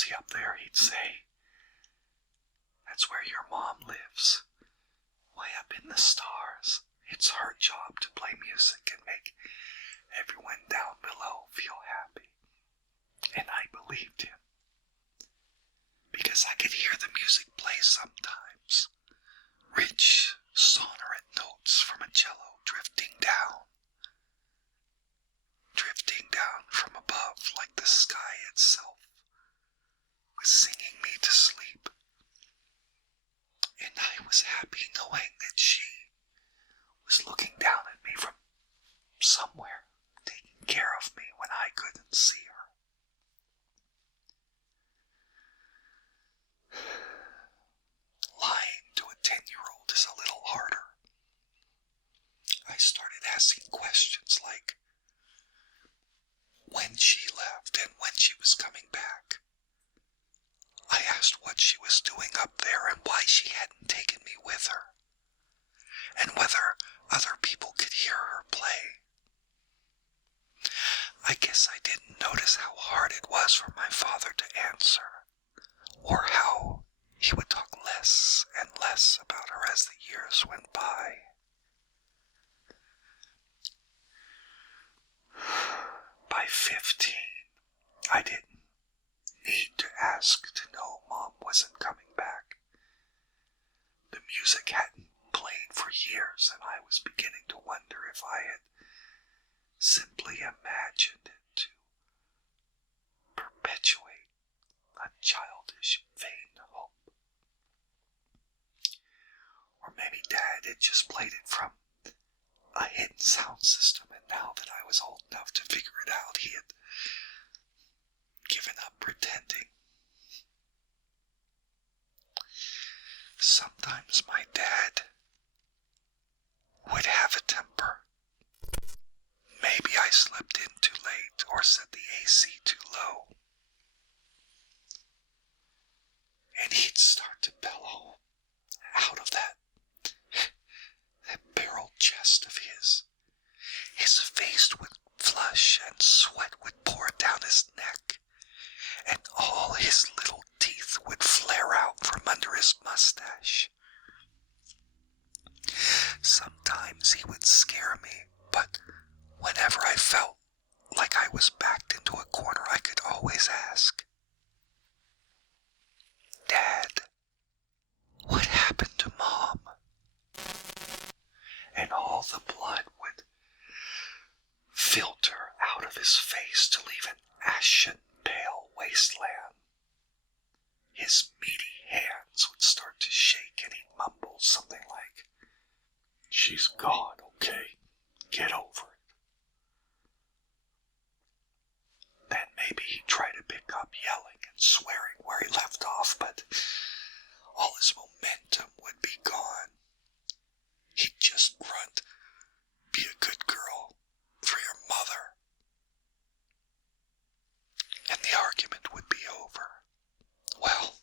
see up there?" he'd say. "That's where your mom lives. Way up in the stars. It's her job to play music and make everyone down below feel happy." And I believed him, because I could hear the music play sometimes. Rich, sonorant notes from a cello drifting down from above like the sky itself was singing me to sleep. And I was happy knowing that she was looking down at me from somewhere, taking care of me when I couldn't see her. Lying to a 10-year-old is a little harder. I started asking questions like when she left and when she was coming back. I asked what she was doing up there and why she hadn't taken me with her, and whether other people could hear her play. I guess I didn't notice how hard it was for my father to answer, or how he would talk less and less about her as the years went by. By 15, I didn't need to ask to know Mom wasn't coming back. The music hadn't played for years, and I was beginning to wonder if I had simply imagined it to perpetuate a childish, vain hope. Or maybe Dad had just played it from a hidden sound system, and now that I was old enough to figure it out, he had given up pretending. Sometimes my dad would have a temper. Maybe I slept in too late or set the AC too low. And he'd start to bellow out of that barrel chest of his. His face would flush and sweat would pour down his neck, and all his little teeth would flare out from under his mustache. Sometimes he would scare me, but whenever I felt like I was backed into a corner, I could always ask, "Dad, what happened to Mom?" And all the blood would filter out of his face to leave an ashen, pale wasteland. His meaty hands would start to shake, and he'd mumble something like, "She's gone, okay? Get over it." Then maybe he'd try to pick up yelling and swearing where he left off, but all his momentum would be gone. He'd just grunt, "Be a good girl for your mother." And the argument would be over. Well,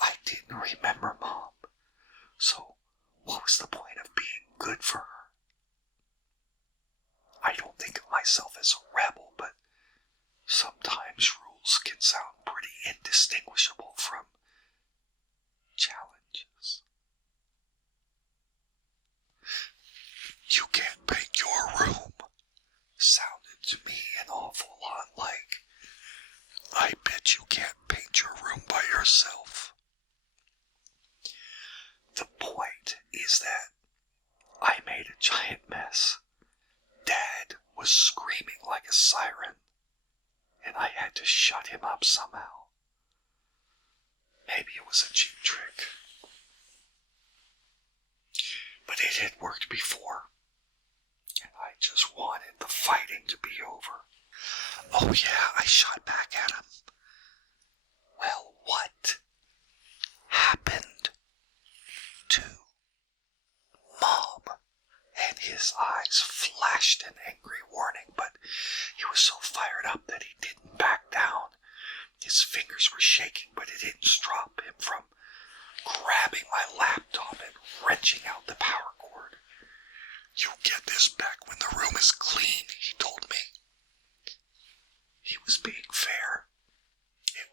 I didn't remember Mom, so what was the point of being good for her? I don't think of myself as a rebel, but sometimes rules can sound pretty indistinguishable from challenges. "You can't paint your room," sounded to me an awful lot like, "I bet you can't paint your room by yourself." The point is that I made a giant mess. Dad was screaming like a siren, and I had to shut him up somehow. Maybe it was a cheap trick, but it had worked before, and I just wanted the fighting to be over. Oh yeah, I shot back at him. "Well, what happened to Mom?" And his eyes flashed an angry warning, but he was so fired up that he didn't back down. His fingers were shaking, but it didn't stop him from grabbing my laptop and wrenching out the power cord. "You get this back when the room is clean," he told me. He was being fair. It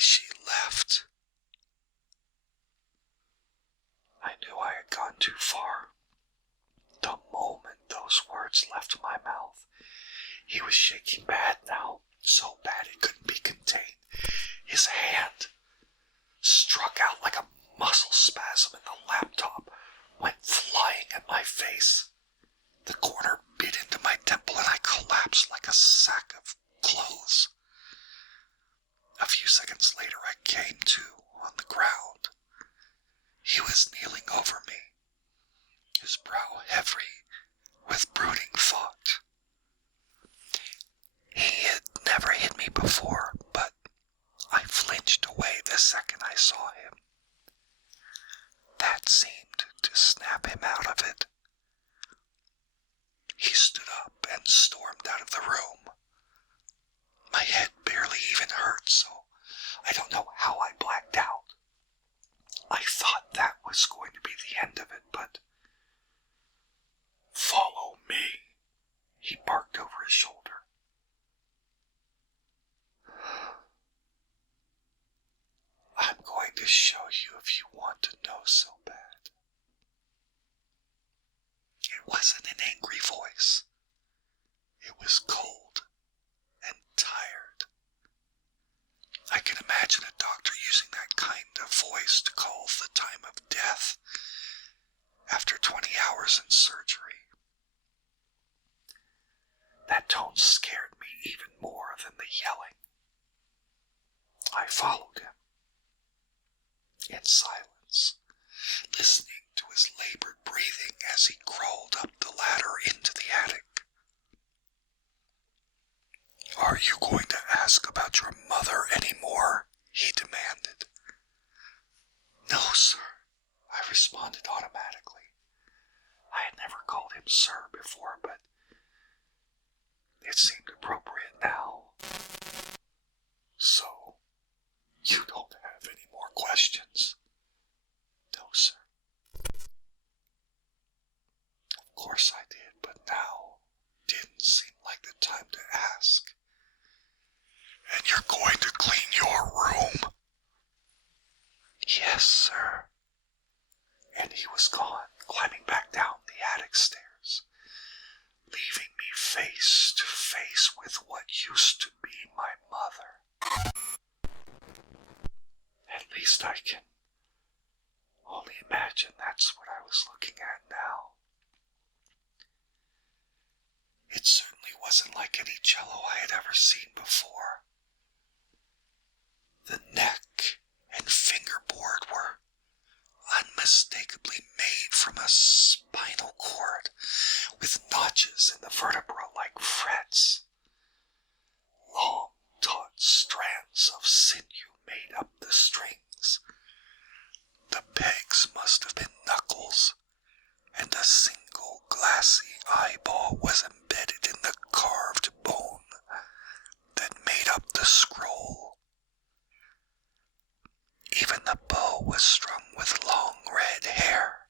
she left. I knew I had gone too far. The moment those words left my mouth, he was shaking bad now, so bad it couldn't be contained. His hand struck out like a muscle spasm and the laptop went flying at my face. The corner bit into my temple and I collapsed like a sack of clothes. A few seconds later I came to on the ground. He was kneeling over me, his brow heavy with brooding thought. He had never hit me before, but I flinched away the second I saw him. That seemed to snap him out of it. He stood up and stormed out of the room. My head barely even hurt, so I don't know how I blacked out. I thought that was going to be the end of it, but... Follow me, he barked over his shoulder. I'm going to show you if you want to know so bad. It wasn't an angry voice. It was cold and tired. I can imagine a doctor using that kind of voice to call the time of death after 20 hours in surgery. That tone scared me even more than the yelling. I followed him in silence, listening to his labored breathing as he crawled up the ladder into the attic. Are you going to ask about your mother anymore? He demanded. No, sir, I responded automatically. I had never called him sir before, but it seemed appropriate now. So, you don't have any more questions? No, sir. Of course I did, but now didn't seem like the time to ask. And you're going to clean your room? Yes, sir. And he was gone, climbing back down the attic stairs, leaving me face to face with what used to be my mother. At least I can only imagine that's what I was looking at now. It certainly wasn't like any cello I had ever seen before. The neck and fingerboard were unmistakably made from a spinal cord with notches in the vertebra like frets. Long, taut strands of sinew made up the strings. The pegs must have been knuckles, and a single glassy eyeball was embedded in the carved bone that made up the scroll. Even the bow was strung with long red hair,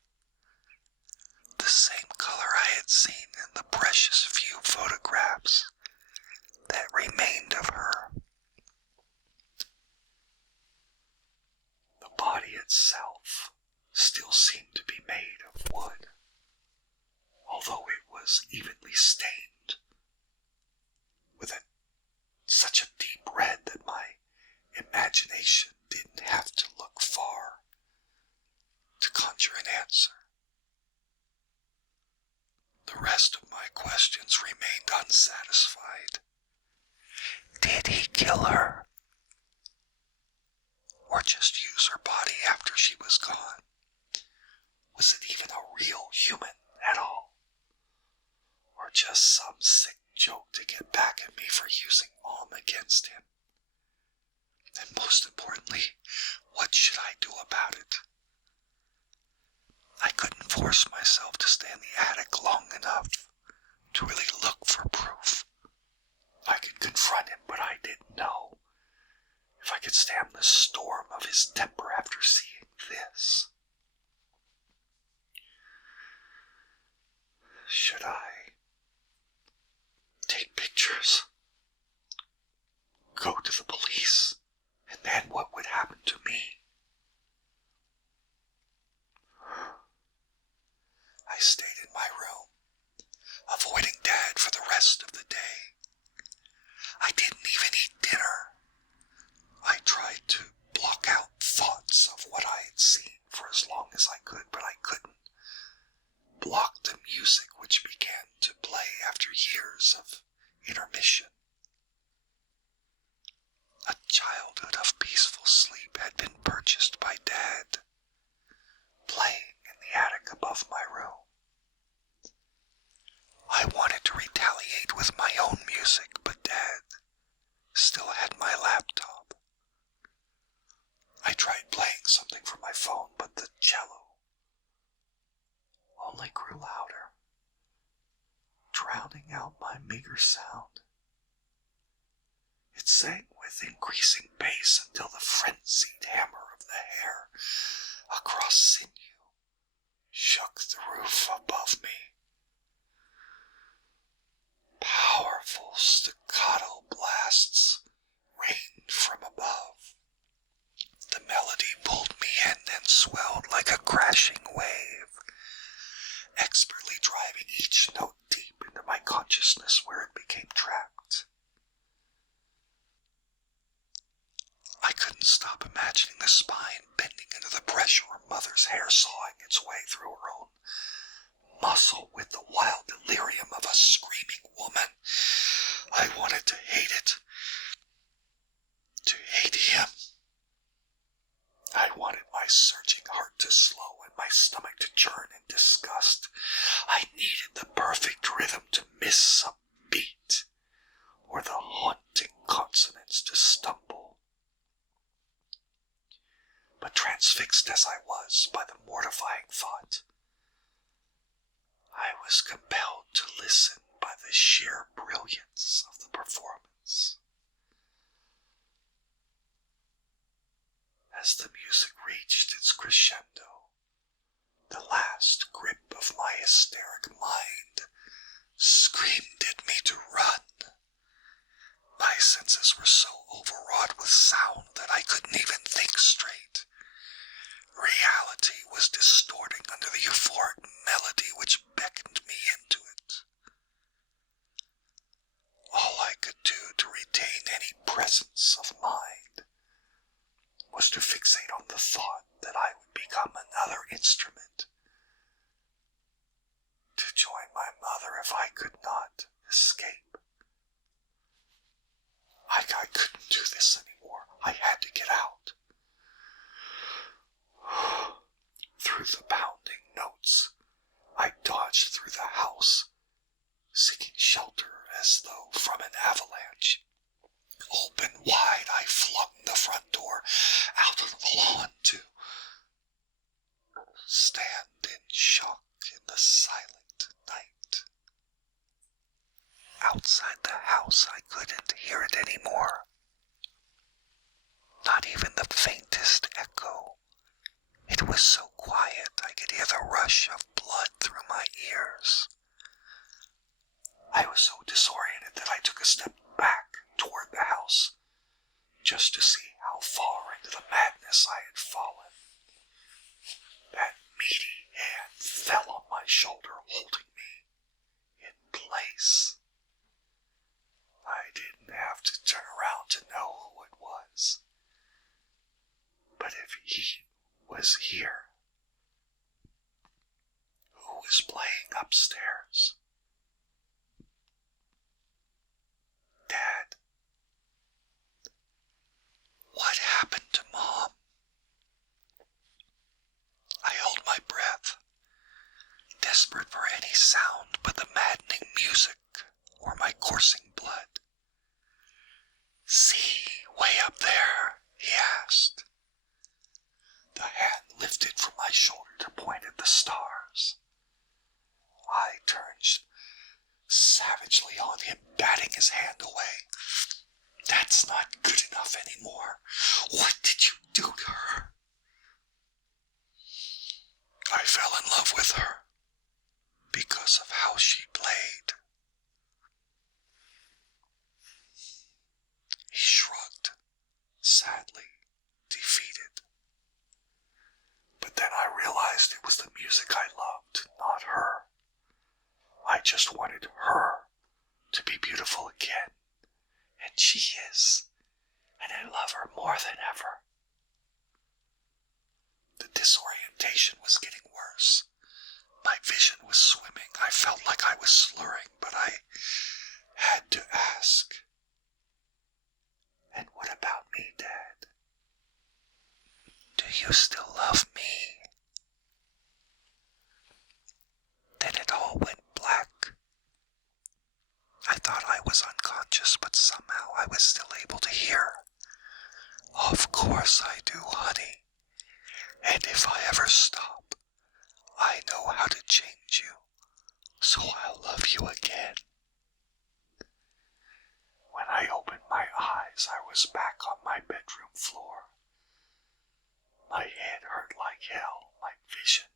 the same color I had seen in the precious few photographs that remained of her. The body itself still seemed to be made of wood, although it was evenly stained with such a deep red that my imagination didn't have to look far to conjure an answer. The rest of my questions remained unsatisfied. Did he kill her? Or just use her body after she was gone? Was it even a real human at all? Or just some sick joke to get back at me for using Om against him? And most importantly, what should I do about it? I couldn't force myself to stay in the attic long enough to really look for proof. I could confront him, but I didn't know if I could stand the storm of his temper after seeing this. Should I take pictures? Go to the police? And then what childhood of peaceful sleep had been purchased by Dad, playing in the attic above my room. I wanted to retaliate with my own music, but Dad still had my laptop. I tried playing something from my phone, but the cello only grew louder, drowning out my meager sound. It sang with increasing bass until the frenzied hammer of the hair across sinew shook the roof above me. Powerful staccato blasts rained from above. The melody pulled me in and swelled like a crashing wave, expertly driving each note deep into my consciousness where it became trapped. I couldn't stop imagining the spine bending into the pressure of Mother's hair sawing its way through her own muscle with the wild delirium of a screaming woman. I wanted to hate it. To hate him. I wanted my surging heart to slow and my stomach to churn in disgust. I needed the perfect rhythm to miss a beat, or the haunting consonants to stumble. But transfixed as I was by the mortifying thought, I was compelled to listen by the sheer brilliance of the performance. As the music reached its crescendo, the last grip of my hysteric mind screamed at me to run. My senses were so overwrought with sound that I couldn't even think straight. Reality was distorting under the euphoric melody which beckoned me into it. All I could do to retain any presence of mind was to fixate on the thought that I would become another instrument, to join my mother if I could not escape. I couldn't do this anymore. I had to get out. Through the pounding notes, I dodged through the house, seeking shelter as though from an avalanche. Open wide, I flung the front door out on the lawn to stand in shock in the silent night. Outside the house, I couldn't hear it anymore. Not even the faintest echo. It was so quiet I could hear the rush of blood through my ears. I was so disoriented that I took a step back toward the house, just to see how far into the madness I had fallen. That meaty hand fell on my shoulder, holding me in place. I didn't have to turn around to know who it was. But if he was here, who was playing upstairs? Dad. What happened to Mom? I held my breath, desperate for any sound but the maddening music or my coursing blood. See, way up there, he asked. The hand lifted from my shoulder to point at the stars. I turned savagely on him, batting his hand away. That's not good enough anymore. What did you do to her? I fell in love with her because of how she played. He shrugged, sadly defeated. But then I realized it was the music I loved, not her. I just wanted her to be beautiful again. And she is. And I love her more than ever. The disorientation was getting worse. My vision was swimming. I felt like I was slurring, but I had to ask. And what about me, Dad? you still love me?" Then it all went black. I thought I was unconscious, but somehow I was still able to hear. "Of course I do, honey. And if I ever stop, I know how to change you, so I'll love you again." When I opened my eyes, I was back on my bedroom floor. My head hurt like hell. My vision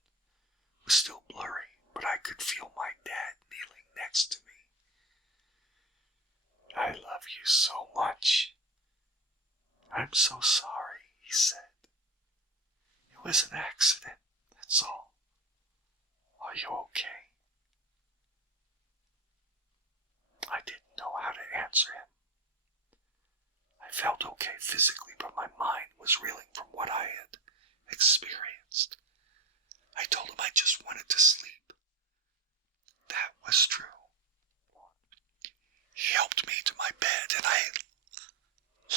was still blurry, but I could feel my dad kneeling next to me. "I love you so much." "I'm so sorry," he said. "It was an accident, that's all. Are you okay?" I didn't know how to answer him. I felt okay physically, but my mind was reeling from what I had experienced. I told him I just wanted to sleep. That was true. He helped me to my bed, and I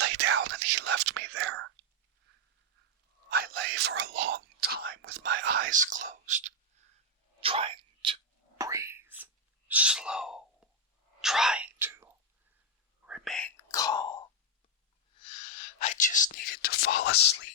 lay down, and he left me there. I lay for a long time with my eyes closed, trying to breathe slow, trying to remain calm. I just needed to fall asleep.